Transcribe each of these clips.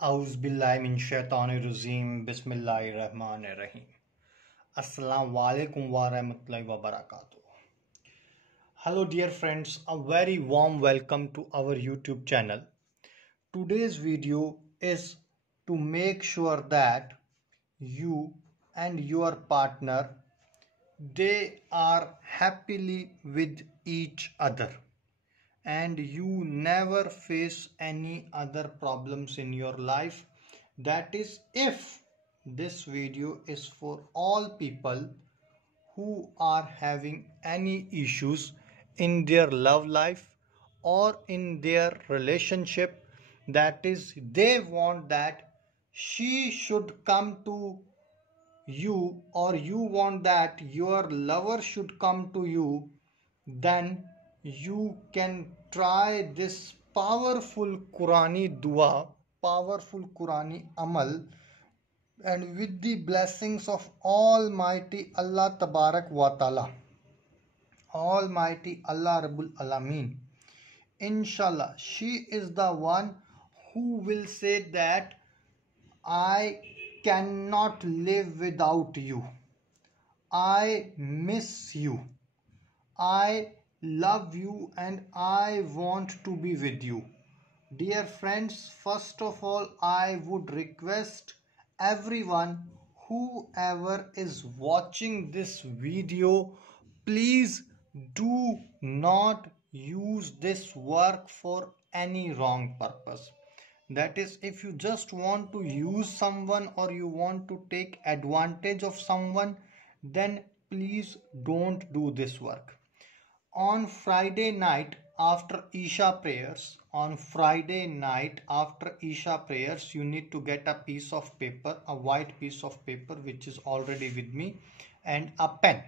Auzbillahiminshaitanirrajim. Bismillahirrahmanirrahim. Assalamu alaikum wa rahmatullahi wa barakatuh. Hello dear friends, a very warm welcome to our YouTube channel. Today's video is to make sure that you and your partner they are happily with each other and you never face any other problems in your life. That is, if this video is for all people who are having any issues in their love life or in their relationship, that is, they want that she should come to you or you want that your lover should come to you, then you can try this powerful Qurani dua, powerful Qurani amal, and with the blessings of Almighty Allah Tabarak wa Ta'ala, Almighty Allah Rabbul Alameen. Inshallah, she is the one who will say that I cannot live without you. I miss you. I love you and I want to be with you. Dear friends, first of all, I would request everyone, whoever is watching this video, please do not use this work for any wrong purpose. That is, if you just want to use someone or you want to take advantage of someone, then please don't do this work. On Friday night after Isha prayers, you need to get a piece of paper, a white piece of paper which is already with me, and a pen.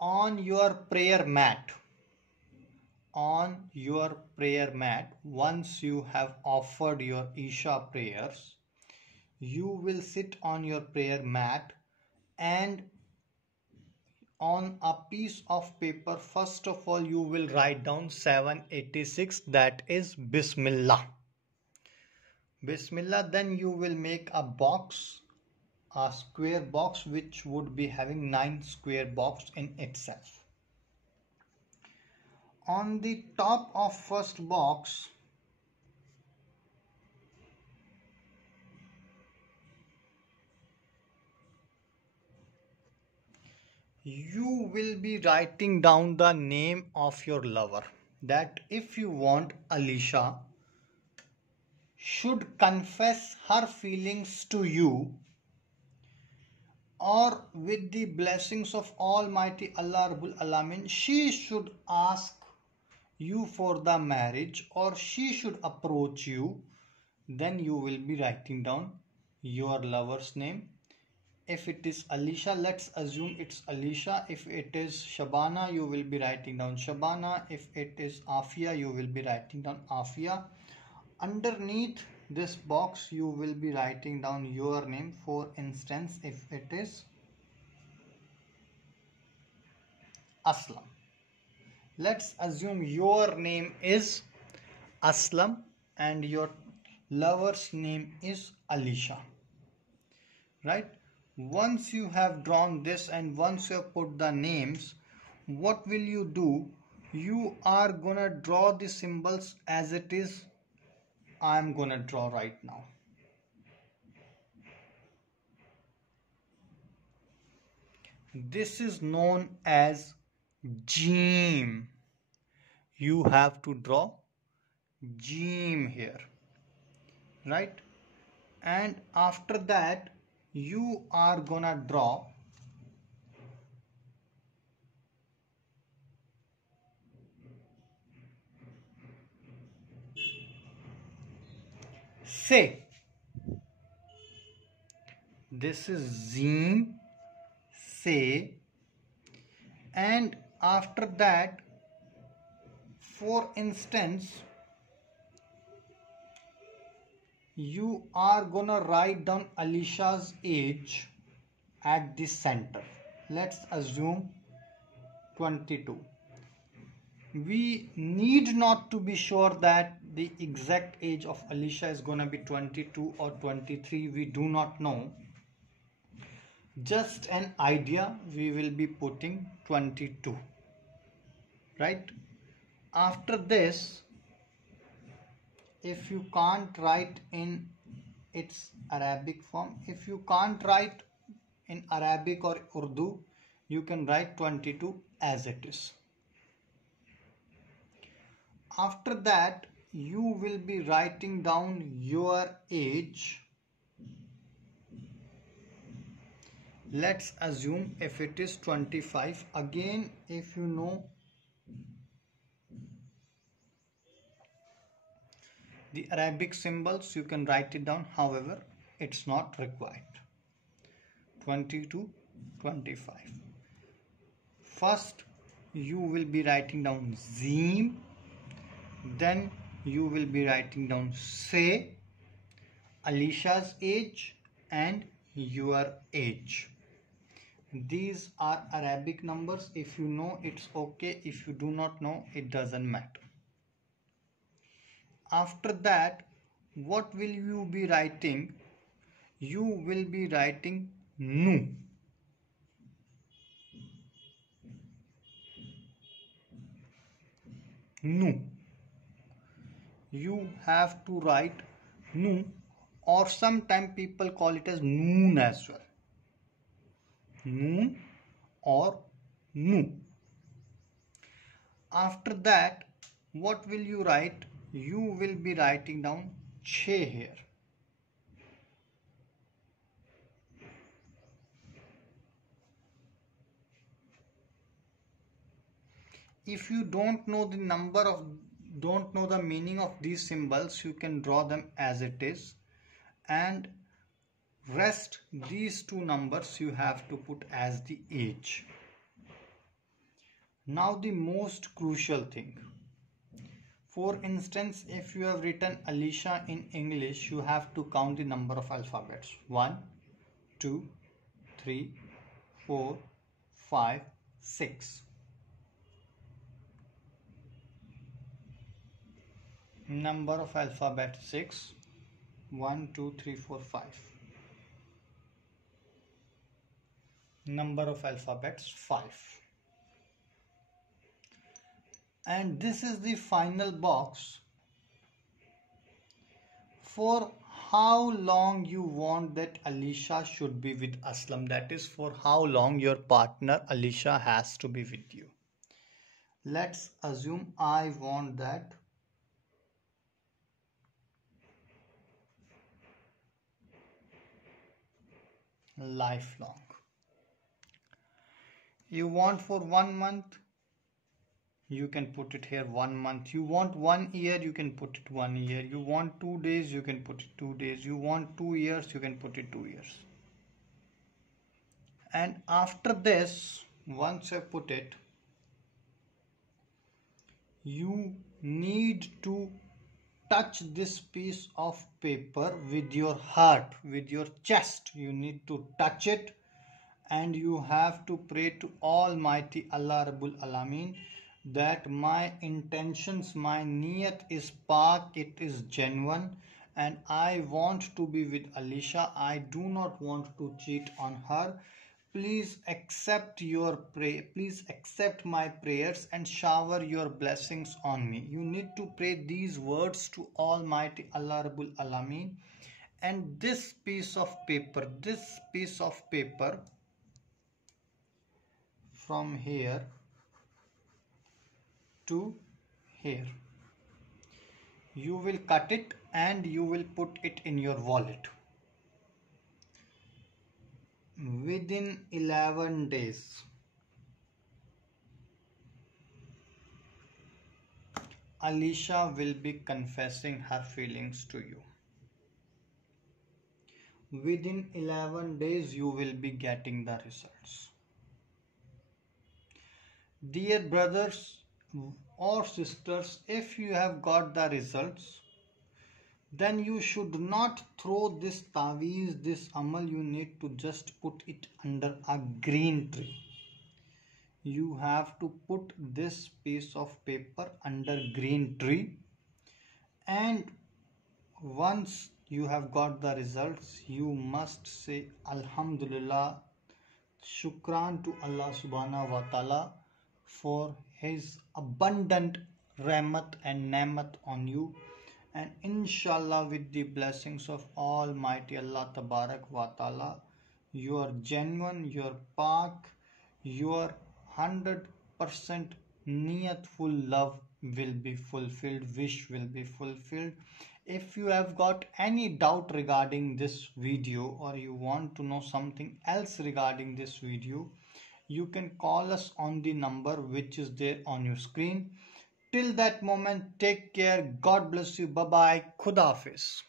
On your prayer mat, once you have offered your Isha prayers, you will sit on your prayer mat and on a piece of paper, first of all, you will write down 786, that is Bismillah. Bismillah, then you will make a box, a square box which would be having 9 square box in itself. On the top of first box, you will be writing down the name of your lover, that if you want Alisha should confess her feelings to you, or with the blessings of Almighty Allah Rabbul Alamin, she should ask you for the marriage or she should approach you, then you will be writing down your lover's name. If it is Alisha, let's assume it's Alisha. If it is Shabana, you will be writing down Shabana. If it is Afia, you will be writing down Afia. Underneath this box, you will be writing down your name. For instance, if it is Aslam, let's assume your name is Aslam and your lover's name is Alisha, right? Once you have drawn this and once you have put the names, what will you do? You are gonna draw the symbols as it is. I am gonna draw right now. This is known as Jeem. You have to draw Jeem here, right? And after that, you are gonna draw say. This is Zeem, say. And after that, for instance, you are gonna write down Alisha's age at the center. Let's assume 22. We need not to be sure that the exact age of Alicia is gonna be 22 or 23, we do not know. Just an idea, we will be putting 22, right? After this, if you can't write in its Arabic form, if you can't write in Arabic or Urdu, you can write 22 as it is. After that, you will be writing down your age. Let's assume if it is 25. Again, if you know the Arabic symbols, you can write it down. However, it's not required. 22, 25. First, you will be writing down Zim. Then you will be writing down Say, Alicia's age and your age. These are Arabic numbers. If you know, it's okay. If you do not know, it doesn't matter. After that, what will you be writing? You will be writing Nu. Nu. You have to write Nu, or sometimes people call it as Noon as well. Noon or Nu. After that, what will you write? You will be writing down Che here. If you don't know the meaning of these symbols, you can draw them as it is, and rest these two numbers you have to put as the age. Now the most crucial thing. For instance, if you have written Alicia in English, you have to count the number of alphabets. 1, 2, 3, 4, 5, 6. Number of alphabet 6. 1, 2, 3, 4, 5. Number of alphabets 5. And this is the final box for how long you want that Alicia should be with Aslam. That is, for how long your partner Alicia has to be with you. Let's assume I want that lifelong. You want for 1 month, you can put it here 1 month. You want 1 year, you can put it 1 year. You want 2 days, you can put it 2 days. You want 2 years, you can put it 2 years. And after this, once I put it, you need to touch this piece of paper with your heart, with your chest. You need to touch it, and you have to pray to Almighty Allah Rabbul Alameen that my intentions, my niyat is pak, it is genuine, and I want to be with Alicia. I do not want to cheat on her. Please accept your prayer. Please accept my prayers and shower your blessings on me. You need to pray these words to Almighty Allah Rabbul Alameen. And this piece of paper from here to here, you will cut it and you will put it in your wallet. Within 11 days, Alicia will be confessing her feelings to you. Within 11 days, you will be getting the results. Dear brothers or sisters, if you have got the results, then you should not throw this taweez, this amal. You need to just put it under a green tree. You have to put this piece of paper under green tree, And once you have got the results, you must say Alhamdulillah, Shukran to Allah subhanahu wa ta'ala for his abundant rahmat and namat on you. And inshallah, with the blessings of Almighty Allah Tabarak wa ta'ala, your genuine, your pak, your 100% niyatful love will be fulfilled, wish will be fulfilled. If you have got any doubt regarding this video, or you want to know something else regarding this video, you can call us on the number which is there on your screen. Till that moment, take care. God bless you. Bye bye. Khuda Hafiz.